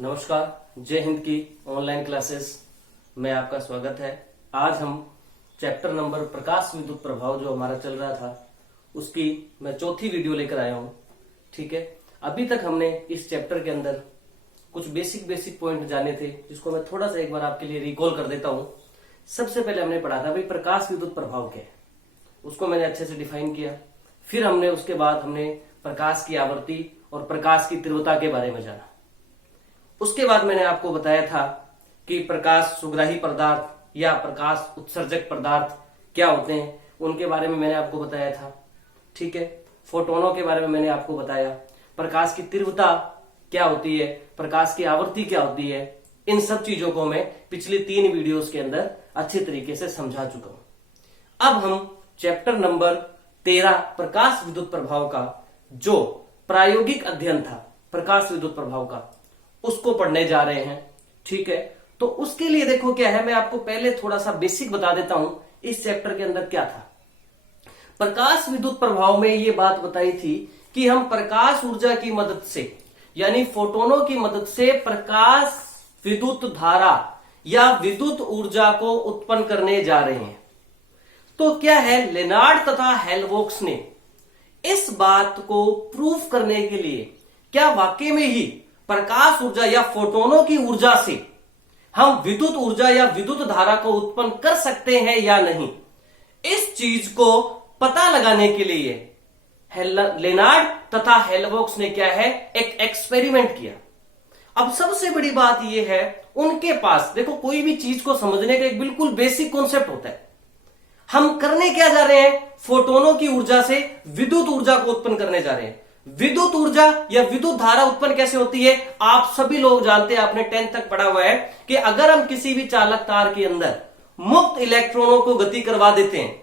नमस्कार, जय हिंद की ऑनलाइन क्लासेस में आपका स्वागत है। आज हम चैप्टर नंबर प्रकाश विद्युत प्रभाव जो हमारा चल रहा था उसकी मैं चौथी वीडियो लेकर आया हूं। ठीक है, अभी तक हमने इस चैप्टर के अंदर कुछ बेसिक पॉइंट जाने थे जिसको मैं थोड़ा सा एक बार आपके लिए रिकॉल कर देता हूं। सबसे पहले हमने पढ़ा था भाई प्रकाश विद्युत प्रभाव क्या है, उसको मैंने अच्छे से डिफाइन किया। फिर हमने उसके बाद हमने प्रकाश की आवृत्ति और प्रकाश की तीव्रता के बारे में जाना। उसके बाद मैंने आपको बताया था कि प्रकाश सुग्राही पदार्थ या प्रकाश उत्सर्जक पदार्थ क्या होते हैं, उनके बारे में मैंने आपको बताया था। ठीक है, फोटोनों के बारे में मैंने आपको बताया, प्रकाश की तीव्रता क्या होती है, प्रकाश की आवृत्ति क्या होती है। इन सब चीजों को मैं पिछली 3 वीडियोस के अंदर अच्छे तरीके से समझा चुका हूं। अब हम चैप्टर नंबर 13 प्रकाश विद्युत प्रभाव का जो प्रायोगिक अध्ययन था प्रकाश विद्युत प्रभाव का, उसको पढ़ने जा रहे हैं। ठीक है, तो उसके लिए देखो क्या है, मैं आपको पहले थोड़ा सा बेसिक बता देता हूं इस चैप्टर के अंदर क्या था। प्रकाश विद्युत प्रभाव में ये बात बताई थी कि हम प्रकाश ऊर्जा की मदद से यानी फोटोनों की मदद से प्रकाश विद्युत धारा या विद्युत ऊर्जा को उत्पन्न करने जा रहे हैं। तो क्या है, लेनार्ड तथा हेल्वोक्स ने इस बात को प्रूफ करने के लिए क्या वाकई में ही प्रकाश ऊर्जा या फोटोनों की ऊर्जा से हम विद्युत ऊर्जा या विद्युत धारा को उत्पन्न कर सकते हैं या नहीं, इस चीज को पता लगाने के लिए लेनार्ड तथा हेल्वोक्स ने क्या है, एक एक्सपेरिमेंट किया। अब सबसे बड़ी बात यह है, उनके पास देखो कोई भी चीज को समझने का एक बिल्कुल बेसिक कॉन्सेप्ट होता है। हम करने क्या जा रहे हैं, फोटोनों की ऊर्जा से विद्युत ऊर्जा को उत्पन्न करने जा रहे हैं। विद्युत ऊर्जा या विद्युत धारा उत्पन्न कैसे होती है, आप सभी लोग जानते हैं, आपने 10th तक पढ़ा हुआ है कि अगर हम किसी भी चालक तार के अंदर मुक्त इलेक्ट्रॉनों को गति करवा देते हैं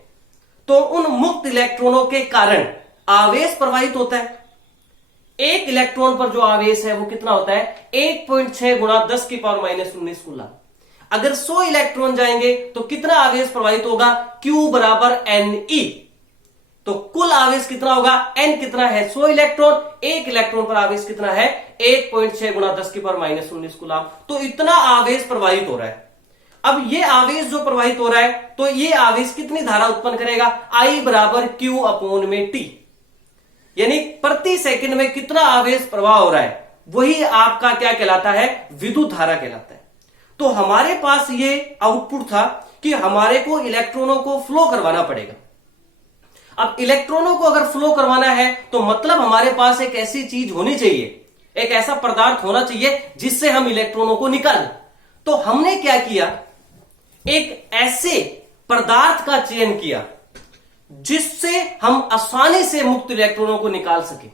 तो उन मुक्त इलेक्ट्रॉनों के कारण आवेश प्रवाहित होता है। एक इलेक्ट्रॉन पर जो आवेश है वो कितना होता है, 1.6 गुणा 10⁻⁻19 कूलम। अगर 100 इलेक्ट्रॉन जाएंगे तो कितना आवेश प्रवाहित होगा, Q बराबर NE। तो कुल आवेश कितना होगा, N कितना है, 100 इलेक्ट्रॉन, एक इलेक्ट्रॉन पर आवेश कितना है, 1.6 गुणा 10⁻⁻19 कूलम। तो इतना आवेश प्रवाहित हो रहा है। अब ये आवेश जो प्रवाहित हो रहा है तो ये आवेश कितनी धारा उत्पन्न करेगा, I बराबर Q अपॉन में T, यानी प्रति सेकंड में कितना आवेश प्रवाह हो रहा है, वही आपका क्या कहलाता है, विद्युत धारा कहलाता है। तो हमारे पास ये आउटपुट था कि हमारे को इलेक्ट्रॉनों को फ्लो करवाना पड़ेगा। अब इलेक्ट्रॉनों को अगर फ्लो करवाना है तो मतलब हमारे पास एक ऐसी चीज होनी चाहिए, एक ऐसा पदार्थ होना चाहिए जिससे हम इलेक्ट्रॉनों को निकालें। तो हमने क्या किया, एक ऐसे पदार्थ का चयन किया जिससे हम आसानी से मुक्त इलेक्ट्रॉनों को निकाल सके।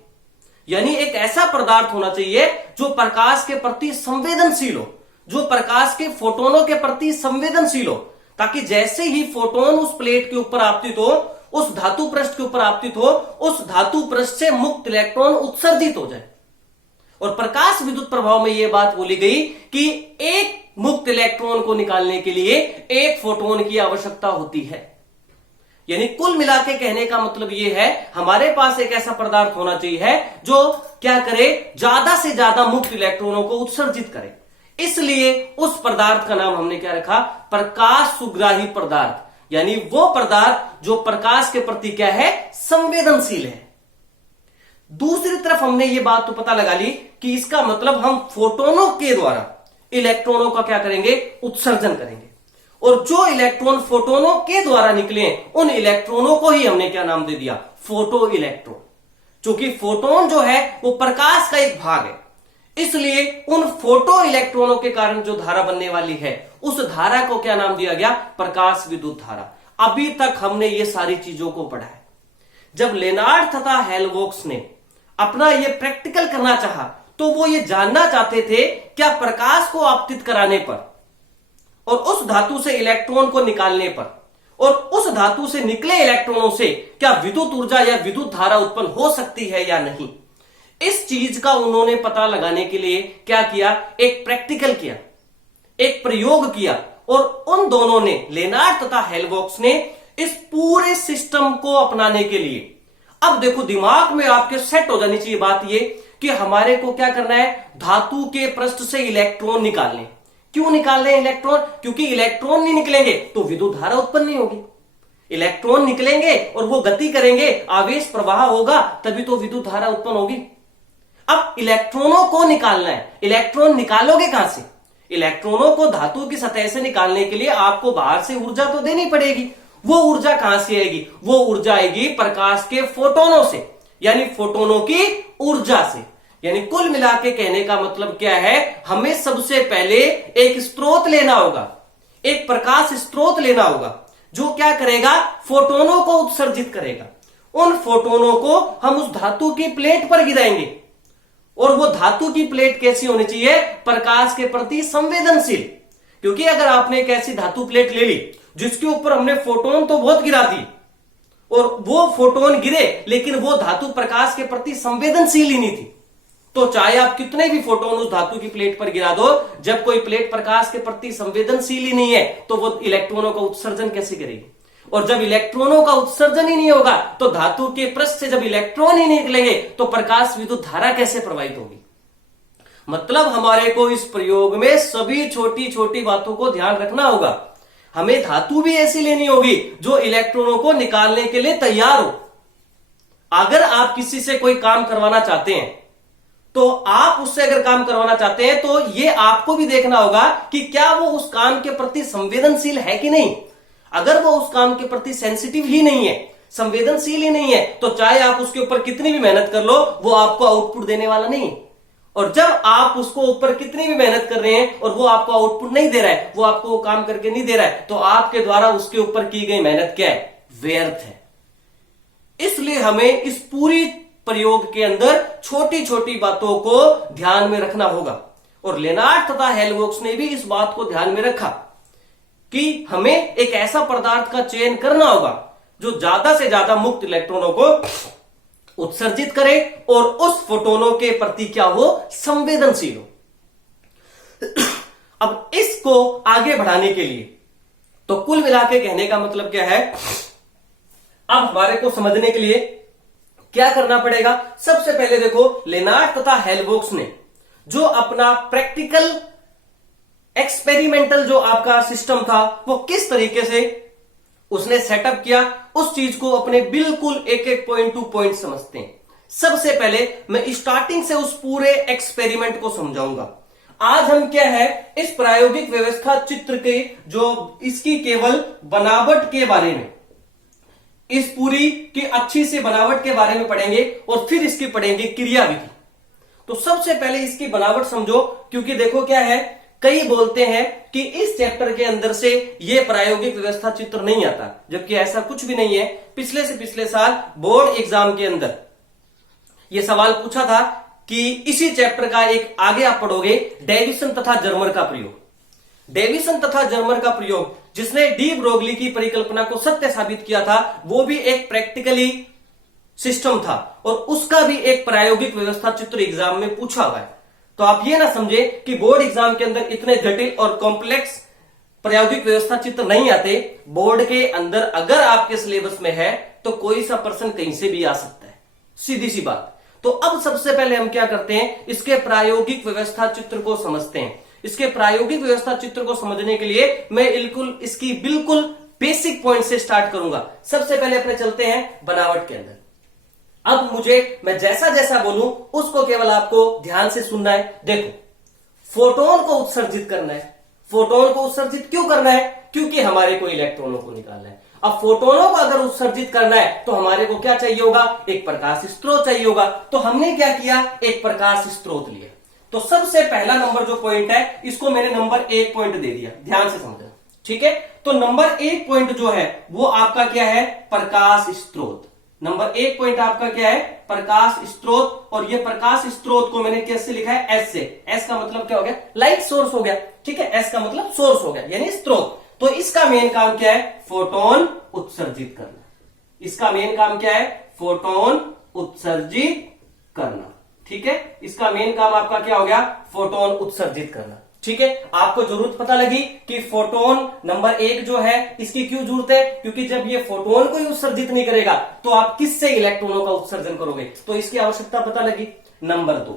यानी एक ऐसा पदार्थ होना चाहिए जो प्रकाश के प्रति संवेदनशील हो, जो प्रकाश के फोटोनों के प्रति संवेदनशील हो, ताकि जैसे ही फोटोन उस प्लेट के ऊपर आपतित हो, उस धातु पृष्ठ के ऊपर आपतित हो, उस धातु पृष्ठ से मुक्त इलेक्ट्रॉन उत्सर्जित हो जाए। और प्रकाश विद्युत प्रभाव में यह बात बोली गई कि एक मुक्त इलेक्ट्रॉन को निकालने के लिए एक फोटोन की आवश्यकता होती है। यानी कुल मिलाके कहने का मतलब यह है, हमारे पास एक ऐसा पदार्थ होना चाहिए जो क्या करे, ज्यादा से ज्यादा मुक्त इलेक्ट्रॉनों को उत्सर्जित करे। इसलिए उस पदार्थ का नाम हमने क्या रखा, प्रकाश सुग्राही पदार्थ, यानी वो पदार्थ जो प्रकाश के प्रति क्या है, संवेदनशील है। दूसरी तरफ हमने ये बात तो पता लगा ली कि इसका मतलब हम फोटोनों के द्वारा इलेक्ट्रॉनों का क्या करेंगे, उत्सर्जन करेंगे। और जो इलेक्ट्रॉन फोटोनों के द्वारा निकले उन इलेक्ट्रॉनों को ही हमने क्या नाम दे दिया, फोटो इलेक्ट्रॉन। क्योंकि फोटोन जो है वो प्रकाश का एक भाग है, इसलिए उन फोटो इलेक्ट्रॉनों के कारण जो धारा बनने वाली है उस धारा को क्या नाम दिया गया, प्रकाश विद्युत धारा। अभी तक हमने ये सारी चीजों को पढ़ा है। जब लेनार्ड तथा हेल्वोक्स ने अपना ये प्रैक्टिकल करना चाहा तो वो ये जानना चाहते थे क्या प्रकाश को आपतित कराने पर और उस धातु से इलेक्ट्रॉन को निकालने पर और उस धातु से निकले इलेक्ट्रॉनों से क्या विद्युत ऊर्जा या विद्युत धारा उत्पन्न हो सकती है या नहीं। इस चीज का उन्होंने पता लगाने के लिए क्या किया, एक प्रैक्टिकल किया, एक प्रयोग किया। और उन दोनों ने, लेनार्ड तथा हेल्वोक्स ने, इस पूरे सिस्टम को अपनाने के लिए, अब देखो दिमाग में आपके सेट हो जानी चाहिए बात ये कि हमारे को क्या करना है, धातु के पृष्ठ से इलेक्ट्रॉन निकालने। क्यों निकाल रहे हैं इलेक्ट्रॉन? क्योंकि इलेक्ट्रॉन नहीं निकलेंगे तो विद्युत धारा उत्पन्न नहीं होगी। इलेक्ट्रॉन निकलेंगे और वो गति करेंगे, आवेश प्रवाह होगा, तभी तो विद्युत धारा उत्पन्न होगी। अब इलेक्ट्रॉनों को निकालना है। इलेक्ट्रॉन निकालोगे कहां से? इलेक्ट्रॉनों को धातु की सतह से निकालने के लिए आपको बाहर से ऊर्जा तो देनी पड़ेगी। वो ऊर्जा कहां से आएगी? वो ऊर्जा आएगी प्रकाश के फोटोनों से, यानी फोटोनों की ऊर्जा से। यानी कुल मिला के कहने का मतलब क्या है, हमें सबसे पहले एक स्रोत लेना होगा, एक प्रकाश स्रोत लेना होगा जो क्या करेगा, फोटोनों को उत्सर्जित करेगा। उन फोटोनों को हम उस धातु की प्लेट पर गिराएंगे, और वो धातु की प्लेट कैसी होनी चाहिए, प्रकाश के प्रति संवेदनशील। क्योंकि अगर आपने एक ऐसी धातु प्लेट ले ली जिसके ऊपर हमने फोटोन तो बहुत गिरा दी, और वो फोटोन गिरे लेकिन वो धातु प्रकाश के प्रति संवेदनशील ही नहीं थी, तो चाहे आप कितने भी फोटोन उस धातु की प्लेट पर गिरा दो, जब कोई प्लेट प्रकाश के प्रति संवेदनशील ही नहीं है तो वो इलेक्ट्रॉनों का उत्सर्जन कैसे करेगी? और जब इलेक्ट्रॉनों का उत्सर्जन ही नहीं होगा तो धातु के पृष्ठ से जब इलेक्ट्रॉन ही निकलेंगे तो प्रकाश विद्युत धारा कैसे प्रवाहित होगी? मतलब हमारे को इस प्रयोग में सभी छोटी छोटी बातों को ध्यान रखना होगा। हमें धातु भी ऐसी लेनी होगी जो इलेक्ट्रॉनों को निकालने के लिए तैयार हो। अगर आप किसी से कोई काम करवाना चाहते हैं तो आप उससे अगर काम करवाना चाहते हैं तो ये आपको भी देखना होगा कि क्या वो उस काम के प्रति संवेदनशील है कि नहीं। अगर वो उस काम के प्रति सेंसिटिव ही नहीं है, संवेदनशील ही नहीं है, तो चाहे आप उसके ऊपर कितनी भी मेहनत कर लो वो आपको आउटपुट देने वाला नहीं है। और जब आप उसको ऊपर कितनी भी मेहनत कर रहे हैं और वो आपको आउटपुट नहीं दे रहा है, वो आपको वो काम करके नहीं दे रहा है, तो आपके द्वारा उसके ऊपर की गई मेहनत क्या है, व्यर्थ है। इसलिए हमें इस पूरी प्रयोग के अंदर छोटी छोटी बातों को ध्यान में रखना होगा। और लेनार्ड तथा हेल्महोल्ट्ज ने भी इस बात को ध्यान में रखा कि हमें एक ऐसा पदार्थ का चयन करना होगा जो ज्यादा से ज्यादा मुक्त इलेक्ट्रॉनों को उत्सर्जित करे और उस फोटोनों के प्रति क्या हो, संवेदनशील हो। अब इसको आगे बढ़ाने के लिए तो कुल मिला के कहने का मतलब क्या है, अब हमारे को समझने के लिए क्या करना पड़ेगा। सबसे पहले देखो लेनार्ड तथा हेल्महोल्ट्ज ने जो अपना प्रैक्टिकल एक्सपेरिमेंटल जो आपका सिस्टम था वो किस तरीके से उसने सेटअप किया, उस चीज को अपने बिल्कुल एक एक पॉइंट टू पॉइंट समझते हैं। सबसे पहले मैं स्टार्टिंग से उस पूरे एक्सपेरिमेंट को समझाऊंगा। आज हम क्या है, इस प्रायोगिक व्यवस्था चित्र के जो इसकी केवल बनावट के बारे में, इस पूरी की अच्छी से बनावट के बारे में पढ़ेंगे और फिर इसकी पढ़ेंगे क्रियाविधि। तो सबसे पहले इसकी बनावट समझो, क्योंकि देखो क्या है, कई बोलते हैं कि इस चैप्टर के अंदर से ये प्रायोगिक व्यवस्था चित्र नहीं आता, जबकि ऐसा कुछ भी नहीं है। पिछले से पिछले साल बोर्ड एग्जाम के अंदर ये सवाल पूछा था कि इसी चैप्टर का एक आगे आप पढ़ोगे, डेविसन तथा जर्मर का प्रयोग। डेविसन तथा जर्मर का प्रयोग जिसने डी ब्रोगली की परिकल्पना को सत्य साबित किया था, वो भी एक प्रैक्टिकली सिस्टम था और उसका भी एक प्रायोगिक व्यवस्था चित्र एग्जाम में पूछा हुआ है। तो आप ये ना समझे कि बोर्ड एग्जाम के अंदर इतने जटिल और कॉम्प्लेक्स प्रायोगिक व्यवस्था चित्र नहीं आते। बोर्ड के अंदर अगर आपके सिलेबस में है तो कोई सा पर्सन कहीं से भी आ सकता है, सीधी सी बात। तो अब सबसे पहले हम क्या करते हैं, इसके प्रायोगिक व्यवस्था चित्र को समझते हैं। इसके प्रायोगिक व्यवस्था चित्र को समझने के लिए मैं इसकी बिल्कुल बेसिक पॉइंट से स्टार्ट करूंगा। सबसे पहले अपने चलते हैं बनावट के अंदर। अब मैं जैसा जैसा बोलूं उसको केवल आपको ध्यान से सुनना है। देखो, फोटोन को उत्सर्जित करना है। फोटोन को उत्सर्जित क्यों करना है? क्योंकि हमारे को इलेक्ट्रॉनों को निकालना है। अब फोटोनों को अगर उत्सर्जित करना है तो हमारे को क्या चाहिए होगा, एक प्रकाश स्रोत चाहिए होगा। तो हमने क्या किया, एक प्रकाश स्रोत लिया। तो सबसे पहला नंबर जो पॉइंट है, इसको मैंने नंबर 1 पॉइंट दे दिया, ध्यान से समझना, ठीक है। तो नंबर 1 पॉइंट जो है वो आपका क्या है, प्रकाश स्रोत। नंबर 1 पॉइंट आपका क्या है, प्रकाश स्रोत। और ये प्रकाश स्रोत को मैंने कैसे लिखा है, एस से। एस का मतलब क्या हो गया, लाइट सोर्स हो गया, ठीक है। एस का मतलब सोर्स हो गया, यानी स्रोत। तो इसका मेन काम क्या है, फोटोन उत्सर्जित करना। इसका मेन काम क्या है, फोटोन उत्सर्जित करना, ठीक है। इसका मेन काम आपका क्या हो गया, फोटोन उत्सर्जित करना, ठीक है। आपको जरूरत पता लगी कि फोटोन नंबर 1 जो है इसकी क्यों जरूरत है, क्योंकि जब ये फोटोन को ही उत्सर्जित नहीं करेगा तो आप किससे इलेक्ट्रॉनों का उत्सर्जन करोगे, तो इसकी आवश्यकता पता लगी। नंबर 2,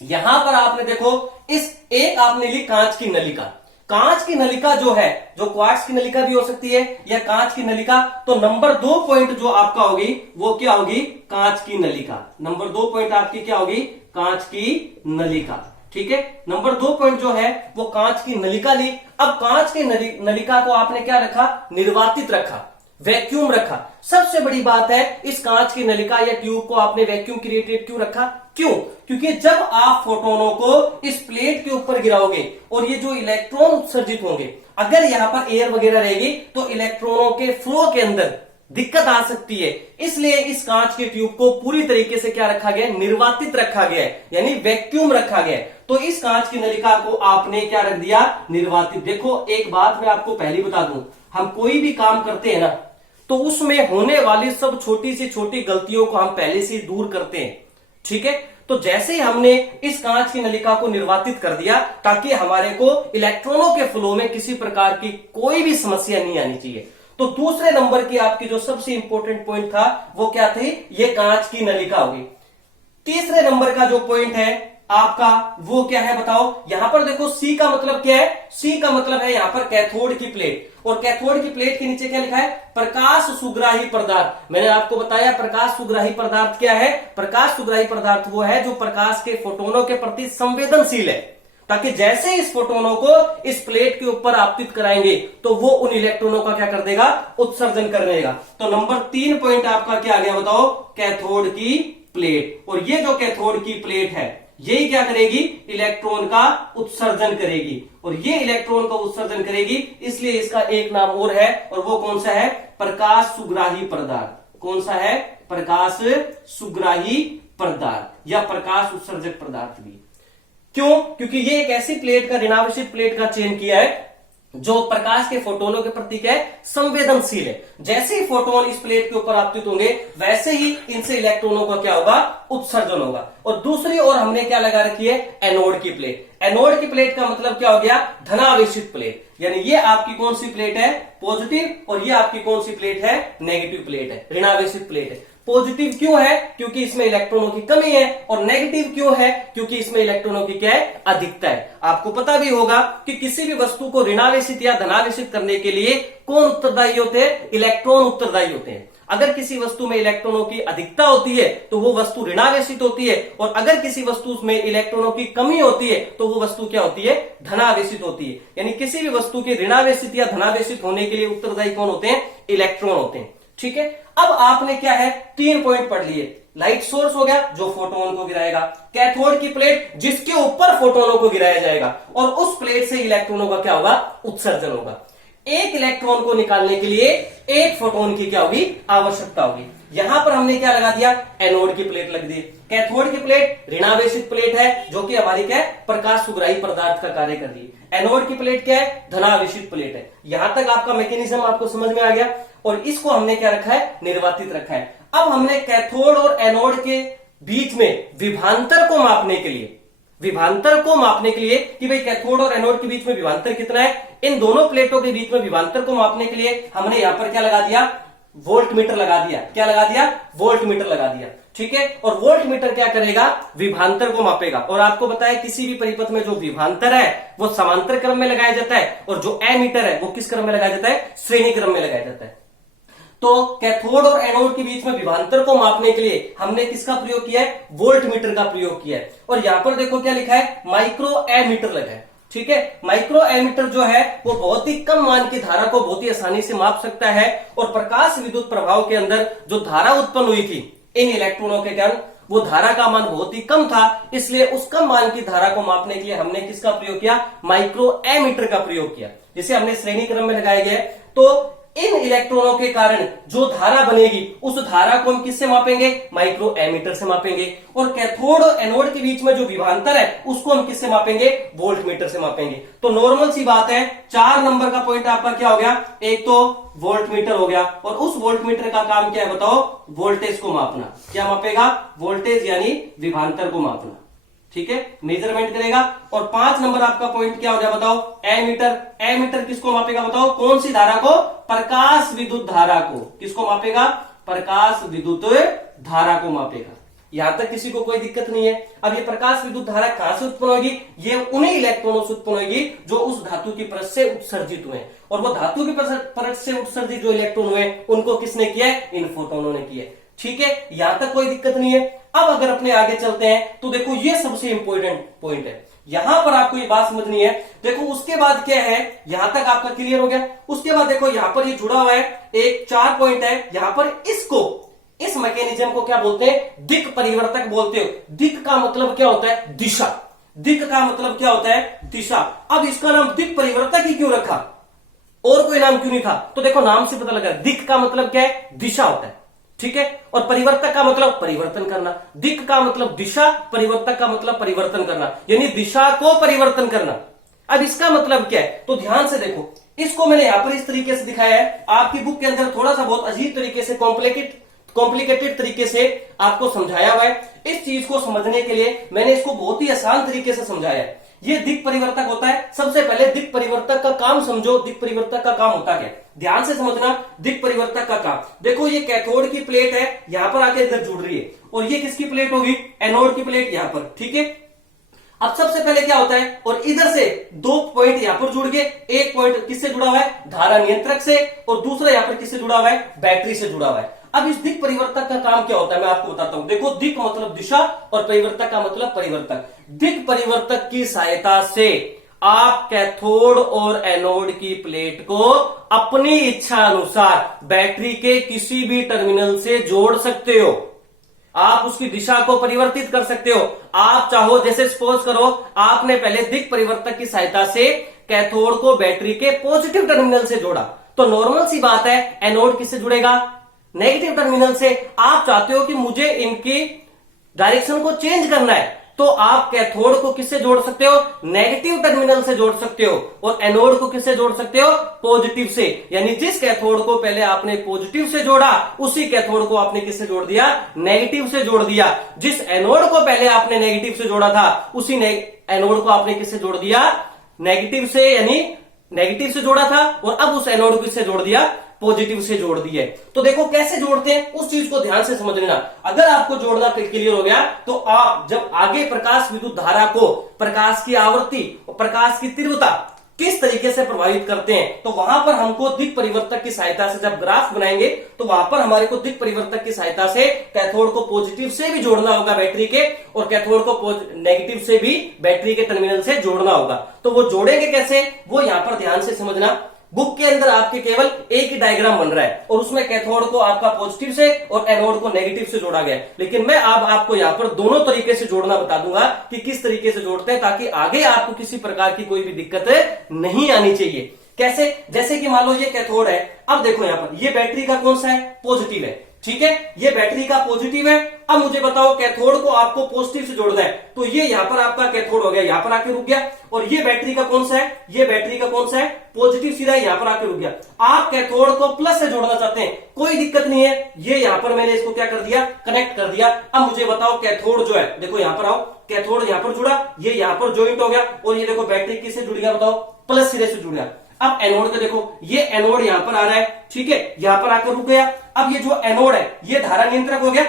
यहां पर आपने देखो इस एक आपने ली कांच की नलिका। कांच की नलिका जो है, जो क्वार्ट्ज की नलिका भी हो सकती है या कांच की नलिका, तो नंबर 2 पॉइंट जो आपका होगी वो क्या होगी? कांच की नलिका। नंबर 2 पॉइंट आपकी क्या होगी? कांच की नलिका। ठीक है, नंबर 2 पॉइंट जो है वो कांच की नलिका ली। अब कांच की नलिका को आपने क्या रखा? निर्वातित रखा, वैक्यूम रखा। सबसे बड़ी बात है, इस कांच की नलिका या ट्यूब को आपने वैक्यूम क्रिएटेड क्यों रखा? क्यों? क्योंकि जब आप फोटोनों को इस प्लेट के ऊपर गिराओगे और ये जो इलेक्ट्रॉन उत्सर्जित होंगे, अगर यहां पर एयर वगैरह रहेगी तो इलेक्ट्रॉनों के फ्लो के अंदर दिक्कत आ सकती है। इसलिए इस कांच के ट्यूब को पूरी तरीके से क्या रखा गया? निर्वातित रखा गया है, यानी वैक्यूम रखा गया है। तो इस कांच की नलिका को आपने क्या रख दिया? निर्वातित। देखो एक बात मैं आपको पहले बता दूं, हम कोई भी काम करते हैं ना, तो उसमें होने वाली सब छोटी से छोटी गलतियों को हम पहले से दूर करते हैं। ठीक है, तो जैसे ही हमने इस कांच की नलिका को निर्वातित कर दिया ताकि हमारे को इलेक्ट्रॉनों के फ्लो में किसी प्रकार की कोई भी समस्या नहीं आनी चाहिए। तो दूसरे नंबर की आपकी जो सबसे इंपॉर्टेंट पॉइंट था वो क्या थी? ये कांच की नलिका होगी। तीसरे नंबर का जो पॉइंट है आपका वो क्या है बताओ? यहां पर देखो सी का मतलब क्या है? सी का मतलब है यहां पर कैथोड की प्लेट, और कैथोड की प्लेट के नीचे क्या लिखा है? प्रकाश सुग्राही पदार्थ। मैंने आपको बताया प्रकाश सुग्राही पदार्थ क्या है? प्रकाश सुग्राही पदार्थ वो है जो प्रकाश के फोटोनों के प्रति संवेदनशील है, ताकि जैसे इस फोटोनों को इस प्लेट के ऊपर आपतित कराएंगे तो वो उन इलेक्ट्रॉनों का क्या कर देगा? उत्सर्जन कर देगा। तो नंबर 3 पॉइंट आपका क्या आ गया बताओ? कैथोड की प्लेट। और ये जो कैथोड की प्लेट है यही क्या करेगी? इलेक्ट्रॉन का उत्सर्जन करेगी, और ये इलेक्ट्रॉन का उत्सर्जन करेगी, इसलिए इसका एक नाम और है, और वो कौन सा है? प्रकाश सुग्राही पदार्थ। कौन सा है? प्रकाश सुग्राही पदार्थ या प्रकाश उत्सर्जक पदार्थ भी। क्यों? क्योंकि ये एक ऐसी प्लेट का, ऋणावेशित प्लेट का चयन किया है जो प्रकाश के फोटोनों के प्रति क्या है? संवेदनशील है। जैसे ही फोटोन इस प्लेट के ऊपर आपतित होंगे वैसे ही इनसे इलेक्ट्रॉनों का क्या होगा? उत्सर्जन होगा। और दूसरी ओर हमने क्या लगा रखी है? एनोड की प्लेट। एनोड की प्लेट का मतलब क्या हो गया? धनावेशित प्लेट। यानी ये आपकी कौन सी प्लेट है? पॉजिटिव, और ये आपकी कौन सी प्लेट है? नेगेटिव प्लेट है, ऋणावेशित प्लेट है। पॉजिटिव क्यों है? क्योंकि इसमें इलेक्ट्रॉनों की कमी है, और नेगेटिव क्यों है? क्योंकि इसमें इलेक्ट्रॉनों की क्या है? अधिकता है। आपको पता भी होगा कि किसी भी वस्तु को ऋणावेशित या धनावेशित करने के लिए कौन उत्तरदायी होते हैं? इलेक्ट्रॉन उत्तरदायी होते हैं। अगर किसी वस्तु में इलेक्ट्रॉनों की अधिकता होती है तो वो वस्तु ऋणावेशित होती है, और अगर किसी वस्तु में इलेक्ट्रॉनों की कमी होती है तो वो वस्तु क्या होती है? धनावेशित होती है। यानी किसी भी वस्तु के ऋणावेशित या धनावेशित होने के लिए उत्तरदायी कौन होते हैं? इलेक्ट्रॉन होते हैं। ठीक है, अब आपने क्या है? 3 पॉइंट पढ़ लिए। लाइट सोर्स हो गया जो फोटोन को गिराएगा, कैथोड की प्लेट जिसके ऊपर फोटोनों को गिराया जाएगा, और उस प्लेट से इलेक्ट्रॉनों का क्या होगा? उत्सर्जन होगा। एक इलेक्ट्रॉन को निकालने के लिए एक फोटोन की क्या होगी? आवश्यकता होगी। यहां पर हमने क्या लगा दिया? एनोड की प्लेट लग दी। कैथोड की प्लेट ऋणावेशित प्लेट है जो कि हमारी क्या है? प्रकाश सुग्राही पदार्थ का कार्य कर रही है। एनोड की प्लेट क्या है? धनावेशित प्लेट है। यहां तक आपका मैकेनिज्म आपको समझ में आ गया, और इसको हमने क्या रखा है? निर्वातित रखा है। अब हमने कैथोड और एनोड के बीच में विभवांतर को मापने के लिए, कि भाई कैथोड और एनोड के बीच में विभवांतर कितना है, इन दोनों प्लेटों के बीच में विभवांतर को मापने के लिए हमने यहां पर क्या लगा दिया? वोल्टमीटर लगा दिया। क्या लगा दिया? वोल्टमीटर लगा दिया। ठीक है, और वोल्टमीटर क्या करेगा? विभवांतर को मापेगा। और आपको बताया किसी भी परिपथ में जो विभवांतर है वो समांतर क्रम में लगाया जाता है, और जो एमीटर है वो किस क्रम में लगाया जाता है? श्रेणी क्रम में लगाया जाता है। तो कैथोड और एनोड के बीच में विभवांतर को मापने के लिए हमने किसका प्रयोग किया है? वोल्टमीटर का प्रयोग किया है। और यहां पर देखो क्या लिखा है? माइक्रो एमीटर लगा है। ठीक है, माइक्रो एमीटर जो है वो बहुत ही कम मान की धारा को बहुत ही आसानी से माप सकता है, और प्रकाश विद्युत प्रभाव के अंदर जो धारा उत्पन्न हुई थी इन इलेक्ट्रॉनों के कारण, वो धारा का मान बहुत ही कम था, इसलिए उस कम मान की धारा को मापने के लिए हमने किसका प्रयोग किया? माइक्रो एमीटर का प्रयोग किया, जिसे हमने श्रेणी क्रम में लगाया गया। तो इन इलेक्ट्रॉनों के कारण जो धारा बनेगी उस धारा को हम किससे मापेंगे? माइक्रो एमीटर से मापेंगे। और कैथोड और एनोड के बीच में जो विभवांतर है उसको हम किससे मापेंगे? वोल्टमीटर से मापेंगे। तो नॉर्मल सी बात है, 4 नंबर का पॉइंट आपका क्या हो गया? एक तो वोल्टमीटर हो गया, और उस वोल्टमीटर का काम क्या है बताओ? वोल्टेज को मापना। क्या मापेगा? वोल्टेज यानी विभवांतर को मापना। ठीक है, मेजरमेंट करेगा। और 5 नंबर आपका पॉइंट क्या हो गया बताओ? एमीटर। एमीटर किसको मापेगा बताओ? कौन सी धारा को? प्रकाश विद्युत धारा को। किसको मापेगा? प्रकाश विद्युत धारा को मापेगा। यहां तक किसी को कोई दिक्कत नहीं है। अब ये प्रकाश विद्युत धारा कहां से उत्पन्न होगी? ये उन्हीं इलेक्ट्रॉनों से उत्पन्न होगी जो उस धातु की परत से उत्सर्जित हुए, और वो धातु की परत से उत्सर्जित जो इलेक्ट्रॉन हुए उनको किसने किया है? इन फोटोनों ने किया है। ठीक है, यहां तक कोई दिक्कत नहीं है। अब अगर अपने आगे चलते हैं तो देखो ये सबसे इंपॉर्टेंट पॉइंट है, यहां पर आपको ये बात समझनी है। देखो उसके बाद क्या है, यहां तक आपका क्लियर हो गया। उसके बाद देखो यहां पर ये जुड़ा हुआ है, एक 4 पॉइंट है यहां पर। इस मैकेनिज्म को क्या बोलते हैं? दिक् परिवर्तक बोलते हो। दिक् का मतलब क्या होता है? दिशा। दिक् का मतलब क्या होता है? दिशा। अब इसका नाम दिक् परिवर्तक ही क्यों रखा, और कोई नाम क्यों नहीं था? तो देखो नाम से पता लगा, दिक् का मतलब क्या है? दिशा होता है। ठीक है, और परिवर्तक का मतलब परिवर्तन करना। दिक् का मतलब दिशा, परिवर्तक का मतलब परिवर्तन करना, यानी दिशा को परिवर्तन करना। अब इसका मतलब क्या है? तो ध्यान से देखो, इसको मैंने यहां पर इस तरीके से दिखाया है। आपकी बुक के अंदर थोड़ा सा बहुत अजीब तरीके से कॉम्प्लिकेटेड तरीके से आपको समझाया हुआ है। इस चीज को समझने के लिए मैंने इसको बहुत ही आसान तरीके से समझाया है। ये दिक् परिवर्तक होता है। सबसे पहले दिक् परिवर्तक का काम समझो। दिक् परिवर्तक का काम होता क्या? ध्यान से समझना, दिक् परिवर्तक का काम। देखो ये कैथोड की प्लेट है, यहां पर आके इधर जुड़ रही है, और ये किसकी प्लेट होगी? एनोड की प्लेट यहां पर। ठीक है, अब सबसे पहले क्या होता है, और इधर से 2 पॉइंट यहां पर जुड़ गए। एक पॉइंट किससे जुड़ा हुआ है? धारा नियंत्रक से, और दूसरा यहां पर किससे जुड़ा हुआ है? बैटरी से जुड़ा हुआ है। अब इस दिक् परिवर्तक का काम क्या होता है मैं आपको बताता हूं। देखो दिक् मतलब दिशा, और परिवर्तक का मतलब परिवर्तक। दिक् परिवर्तक की सहायता से आप कैथोड और एनोड की प्लेट को अपनी इच्छा अनुसार बैटरी के किसी भी टर्मिनल से जोड़ सकते हो। आप उसकी दिशा को परिवर्तित कर सकते हो। आप चाहो, जैसे सपोज करो आपने पहले दिक् परिवर्तक की सहायता से कैथोड को बैटरी के पॉजिटिव टर्मिनल से जोड़ा, तो नॉर्मल सी बात है एनोड किससे जुड़ेगा? नेगेटिव टर्मिनल से। आप चाहते हो कि मुझे इनकी डायरेक्शन को चेंज करना है, तो आप कैथोड को किससे जोड़ सकते हो? नेगेटिव टर्मिनल से जोड़ सकते हो, और एनोड को किससे जोड़ सकते हो? पॉजिटिव से। यानी जिस कैथोड को पहले आपने पॉजिटिव से जोड़ा, उसी कैथोड को आपने किससे जोड़ दिया? नेगेटिव से जोड़ दिया। जिस एनोड को पहले आपने नेगेटिव से जोड़ा था, उसी एनोड को आपने किससे जोड़ दिया? नेगेटिव से, यानी नेगेटिव से जोड़ा था, और अब उस एनोड को किससे जोड़ दिया? पॉजिटिव से जोड़ दिए। तो देखो कैसे जोड़ते हैं, उस चीज को ध्यान से समझ लेना। अगर आपको जोड़ना क्लियर हो गया, तो आप जब आगे प्रकाश विद्युत धारा को प्रकाश की आवृत्ति और प्रकाश की तीव्रता किस तरीके से प्रभावित करते हैं, तो वहां पर हमको दिक् परिवर्तक की सहायता से जब ग्राफ बनाएंगे, तो वहां पर हमारे को दिक् परिवर्तक की सहायता से कैथोड को पॉजिटिव से भी जोड़ना होगा बैटरी के, और कैथोड को नेगेटिव से भी बैटरी के टर्मिनल से जोड़ना होगा। तो वो जोड़ेंगे कैसे, वो यहां पर ध्यान से समझना। बुक के अंदर आपके केवल एक ही डायग्राम बन रहा है, और उसमें कैथोड को आपका पॉजिटिव से और एनोड को नेगेटिव से जोड़ा गया है। लेकिन मैं अब आपको यहाँ पर दोनों तरीके से जोड़ना बता दूंगा कि किस तरीके से जोड़ते हैं, ताकि आगे आपको किसी प्रकार की कोई भी दिक्कत नहीं आनी चाहिए। कैसे? जैसे कि मान लो ये कैथोड है, अब देखो यहाँ पर ये बैटरी का कौन सा है? पॉजिटिव है। ठीक है, ये बैटरी का पॉजिटिव है। अब मुझे बताओ कैथोड को आपको पॉजिटिव से जोड़ना है, तो ये यहां पर आपका कैथोड हो गया, यहां पर आके रुक गया। और ये बैटरी का कौन सा है? ये बैटरी का कौन सा है? पॉजिटिव सीधा यहां पर आके रुक गया। आप कैथोड को प्लस से जोड़ना चाहते हैं, कोई दिक्कत नहीं है। ये यहां पर मैंने इसको क्या कर दिया? कनेक्ट कर दिया। अब मुझे बताओ कैथोड जो है, देखो यहां पर आओ, कैथोड यहां पर जुड़ा, ये यहां पर ज्वाइंट हो गया, और ये देखो बैटरी किससे जुड़ गया? बताओ, प्लस सिरे से जुड़ गया। अब एनोड का देखो, ये एनोड यहां पर आ रहा है, ठीक है, यहां पर आकर रुक गया। अब ये जो एनोड है, ये धारा नियंत्रक हो गया,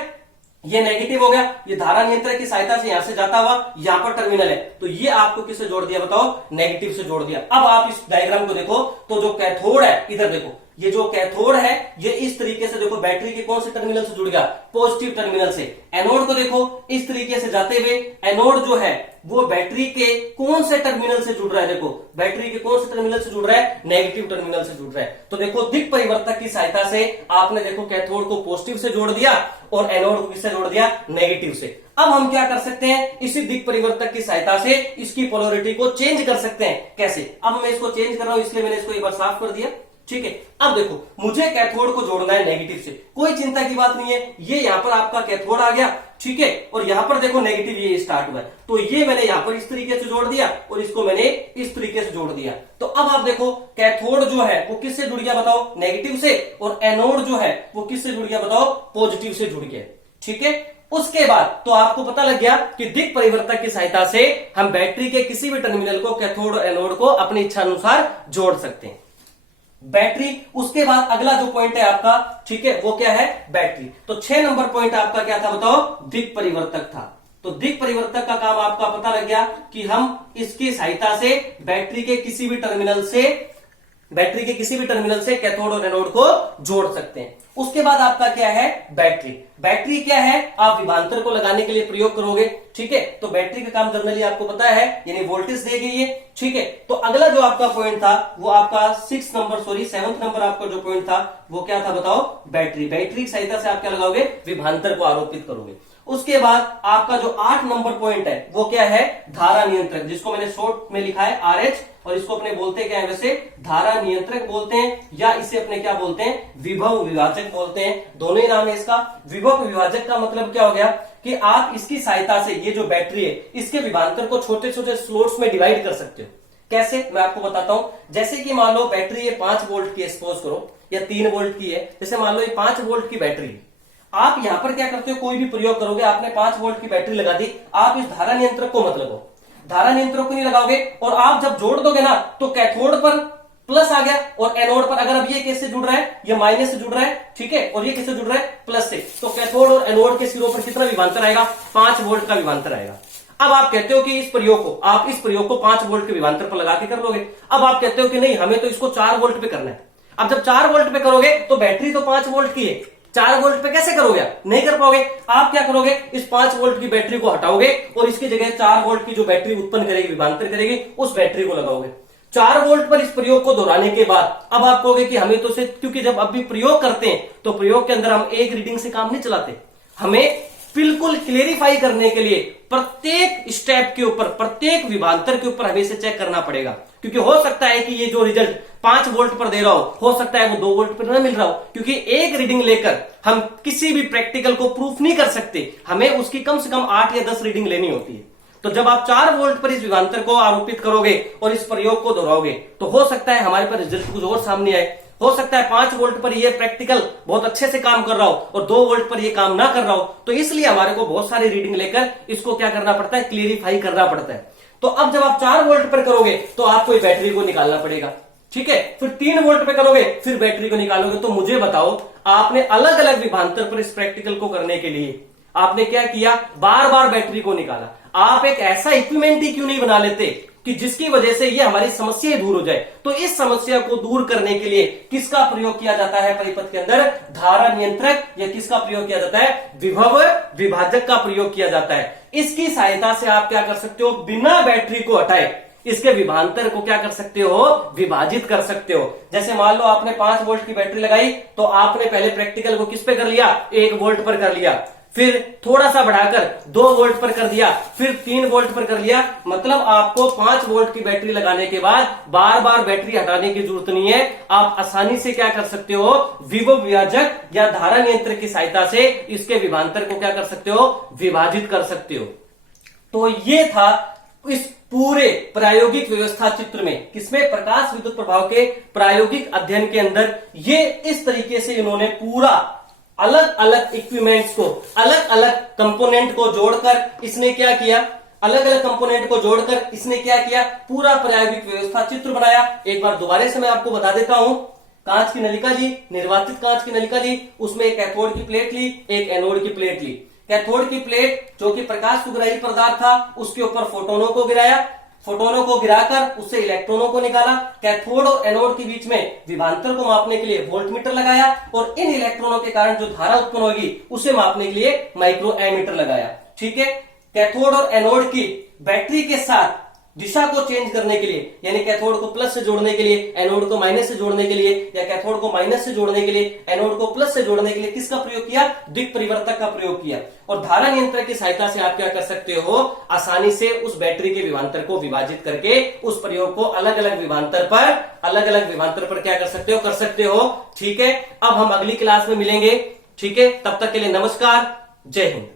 ये नेगेटिव हो गया, ये धारा नियंत्रक की सहायता से यहां से जाता हुआ यहां पर टर्मिनल है, तो ये आपको किससे जोड़ दिया? बताओ, नेगेटिव से जोड़ दिया। अब आप इस डायग्राम को देखो, तो जो कैथोड है, इधर देखो, ये जो कैथोड है, ये इस तरीके से देखो बैटरी के कौन से टर्मिनल से जुड़ गया? पॉजिटिव टर्मिनल से। एनोड को देखो इस तरीके से जाते हुए, एनोड जो है वो बैटरी के कौन से टर्मिनल से जुड़ रहा है? देखो बैटरी के कौन से टर्मिनल से जुड़ रहा है? नेगेटिव टर्मिनल से जुड़ रहा है। तो देखो दिक् परिवर्तक की सहायता से आपने देखो कैथोड को पॉजिटिव से जोड़ दिया, और एनोड को किससे जोड़ दिया? नेगेटिव से। अब हम क्या कर सकते हैं? इसी दिक् परिवर्तक की सहायता से इसकी पोलैरिटी को चेंज कर सकते हैं। कैसे? अब मैं इसको चेंज कर रहा हूं, इसलिए मैंने इसको एक बार साफ कर दिया। ठीक है, अब देखो मुझे कैथोड को जोड़ना है नेगेटिव से, कोई चिंता की बात नहीं है। ये यहां पर आपका कैथोड आ गया, ठीक है, और यहां पर देखो नेगेटिव ये स्टार्ट हुआ है, तो ये मैंने यहां पर इस तरीके से जोड़ दिया, और इसको मैंने इस तरीके से जोड़ दिया। तो अब आप देखो कैथोड जो है वो किससे जुड़ गया? बताओ, नेगेटिव से, और एनोड जो है वो किससे जुड़ गया? बताओ, पॉजिटिव से जुड़ गया। ठीक है, उसके बाद तो आपको पता लग गया कि दिक् परिवर्तक की सहायता से हम बैटरी के किसी भी टर्मिनल को कैथोड और एनोड को अपनी इच्छा अनुसार जोड़ सकते हैं। बैटरी। उसके बाद अगला जो पॉइंट है आपका, ठीक है, वो क्या है, बैटरी। तो 6 नंबर पॉइंट आपका क्या था बताओ, दिक् परिवर्तक था। तो दिक् परिवर्तक का काम आपका पता लग गया कि हम इसकी सहायता से बैटरी के किसी भी टर्मिनल से कैथोड और एनोड को जोड़ सकते हैं। उसके बाद आपका क्या है, बैटरी। बैटरी क्या है, आप विभवांतर को लगाने के लिए प्रयोग करोगे, ठीक है। तो बैटरी का काम जनरली आपको पता है, यानी वोल्टेज देगी ये, ठीक है। तो अगला जो आपका पॉइंट था वो आपका 7th नंबर आपका जो पॉइंट था वो क्या था बताओ, बैटरी। बैटरी की सहायता से आप क्या लगाओगे, विभवांतर को आरोपित करोगे। उसके बाद आपका जो 8 नंबर पॉइंट है वो क्या है, धारा नियंत्रक, जिसको मैंने शॉर्ट में लिखा है RH, और इसको अपने बोलते क्या है वैसे, धारा नियंत्रक बोलते हैं, या इसे अपने क्या बोलते हैं, विभव विभाजक बोलते हैं। दोनों ही नाम है इसका। विभव विभाजक का मतलब क्या हो गया कि आप इसकी सहायता से ये जो बैटरी है इसके विभवांतर को छोटे छोटे स्लॉट्स में डिवाइड कर सकते हो। कैसे, मैं आपको बताता हूं। जैसे कि मान लो बैटरी ये 5 वोल्ट की, सपोज करो, या 3 वोल्ट की है। जैसे मान लो ये 5 वोल्ट की बैटरी, आप यहां पर क्या करते हो, कोई भी प्रयोग करोगे, आपने 5 वोल्ट की बैटरी लगा दी, आप इस धारा नियंत्रक को मत लगाओ, धारा नियंत्रक को नहीं लगाओगे, और आप जब जोड़ दोगे ना तो कैथोड पर प्लस आ गया और एनोड पर, अगर अब ये किससे जुड़ रहा है, ये माइनस से जुड़ रहा है, ठीक है, और ये किससे जुड़ रहा है, प्लस से, तो कैथोड और एनोड के सिरों पर कितना विभवांतर आएगा, 5 वोल्ट का विभवांतर आएगा। अब आप कहते हो कि इस प्रयोग को 5 वोल्ट के विभवांतर पर लगा के कर लोगे। अब आप कहते हो कि नहीं, हमें तो इसको 4 वोल्ट पे करना है। अब जब 4 वोल्ट पे करोगे तो बैटरी तो 5 वोल्ट की है, 4 वोल्ट पे कैसे करोगे, नहीं कर पाओगे। आप क्या करोगे, इस 5 वोल्ट की बैटरी को हटाओगे और इसकी जगह 4 वोल्ट की जो बैटरी उत्पन्न करेगी, विभवांतर करेगी, उस बैटरी को लगाओगे। 4 वोल्ट पर इस प्रयोग को दोहराने के बाद अब आप कहोगे कि हमें तो सिर्फ, क्योंकि जब अभी प्रयोग करते हैं तो प्रयोग के अंदर हम एक रीडिंग से काम नहीं चलाते, हमें बिल्कुल क्लेरिफाई करने के लिए प्रत्येक स्टेप के ऊपर, प्रत्येक विभवांतर के ऊपर हमें इसे चेक करना पड़ेगा। क्योंकि हो सकता है कि ये जो रिजल्ट 5 वोल्ट पर दे रहा हो सकता है वो 2 वोल्ट पर न मिल रहा हो, क्योंकि एक रीडिंग लेकर हम किसी भी प्रैक्टिकल को प्रूफ नहीं कर सकते, हमें उसकी कम से कम 8 या 10 रीडिंग लेनी होती है। तो जब आप 4 वोल्ट पर इस विभवांतर को आरोपित करोगे और इस प्रयोग को दोहराओगे तो हो सकता है हमारे पास रिजल्ट कुछ और सामने आए। हो सकता है 5 वोल्ट पर ये प्रैक्टिकल बहुत अच्छे से काम कर रहा हो और 2 वोल्ट पर ये काम ना कर रहा हो, तो इसलिए हमारे को बहुत सारी रीडिंग लेकर इसको क्या करना पड़ता है, क्लियरिफाई करना पड़ता है। तो अब जब आप 4 वोल्ट पर करोगे तो आपको ये बैटरी को निकालना पड़ेगा, ठीक है। फिर 3 वोल्ट पे करोगे, फिर बैटरी को निकालोगे। तो मुझे बताओ, आपने अलग अलग विभवांतर पर इस प्रैक्टिकल को करने के लिए आपने क्या किया, बार बार बैटरी को निकाला। आप एक ऐसा इक्विपमेंट ही क्यों नहीं बना लेते कि जिसकी वजह से ये हमारी समस्या दूर हो जाए। तो इस समस्या को दूर करने के लिए किसका प्रयोग किया जाता है परिपथ के अंदर, धारा नियंत्रक, या किसका प्रयोग किया जाता है, विभव विभाजक का प्रयोग किया जाता है। इसकी सहायता से आप क्या कर सकते हो, बिना बैटरी को हटाए इसके विभवांतर को क्या कर सकते हो, विभाजित कर सकते हो। जैसे मान लो आपने 5 वोल्ट की बैटरी लगाई, तो आपने पहले प्रैक्टिकल को किस पे कर लिया, 1 वोल्ट पर कर लिया, फिर थोड़ा सा बढ़ाकर 2 वोल्ट पर कर दिया, फिर 3 वोल्ट पर कर लिया। मतलब आपको 5 वोल्ट की बैटरी लगाने के बाद बार बार बैटरी हटाने की जरूरत नहीं है। आप आसानी से क्या कर सकते हो, विभव विभाजक या धारा नियंत्रक की सहायता से इसके विभवांतर को क्या कर सकते हो, विभाजित कर सकते हो। तो ये था इस पूरे प्रायोगिक व्यवस्था चित्र में, किसमें, प्रकाश विद्युत प्रभाव के प्रायोगिक अध्ययन के अंदर। ये इस तरीके से इन्होंने पूरा अलग अलग इक्विपमेंट्स को, अलग अलग कंपोनेंट को जोड़कर इसने क्या किया, अलग अलग कंपोनेंट को जोड़कर इसने क्या किया, पूरा प्रायोगिक व्यवस्था चित्र बनाया। एक बार दोबारा से मैं आपको बता देता हूं। कांच की नलिका ली, निर्वाचित कांच की नलिका ली, उसमें एक कैथोड की प्लेट ली, एक एनोड की प्लेट ली। कैथोड की प्लेट जो कि प्रकाश सुग्राही पदार्थ था, उसके ऊपर फोटोनों को गिराया, फोटोनों को गिराकर उससे इलेक्ट्रॉनों को निकाला। कैथोड और एनोड के बीच में विभवांतर को मापने के लिए वोल्टमीटर लगाया, और इन इलेक्ट्रॉनों के कारण जो धारा उत्पन्न होगी उसे मापने के लिए माइक्रो एमीटर लगाया, ठीक है। कैथोड और एनोड की बैटरी के साथ दिशा को चेंज करने के लिए, यानी कैथोड को प्लस से जोड़ने के लिए, एनोड को माइनस से जोड़ने के लिए, या कैथोड को माइनस से जोड़ने के लिए, एनोड को प्लस से जोड़ने के लिए किसका प्रयोग किया, दिक् परिवर्तक का प्रयोग किया। और धारा नियंत्रक की सहायता से आप क्या कर सकते हो, आसानी से उस बैटरी के विभवांतर को विभाजित करके उस प्रयोग को अलग अलग विभवांतर पर क्या कर सकते हो, ठीक है। अब हम अगली क्लास में मिलेंगे, ठीक है। तब तक के लिए नमस्कार, जय हिंद।